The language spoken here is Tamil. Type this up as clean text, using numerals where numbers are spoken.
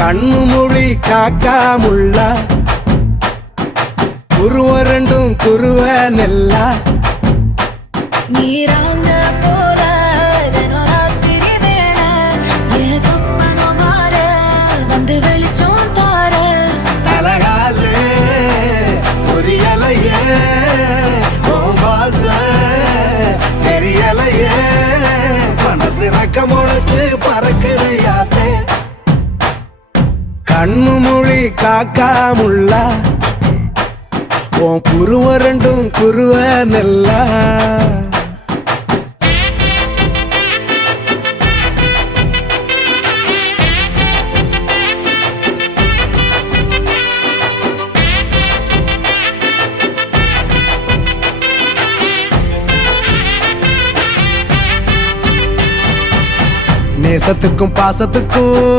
கண்ணு மொழி காக்காமுள்ள குருவ ரெண்டும் குருவ நெல்லா நீராங்க போல தினராத்திரி வேண என் சொப்பனம் மாற வந்து வெளிச்சம் தார தலகாலே பொரியலையே ஓம்பாச தெரியலையே மனசு ரக்க முளைச்சு பறக்குறையாத்தே கண்ணு மொழி காக்காமுள்ள உன் குருவ ரெண்டும் குருவ நெல்லா நேசத்துக்கும் பாசத்துக்கும்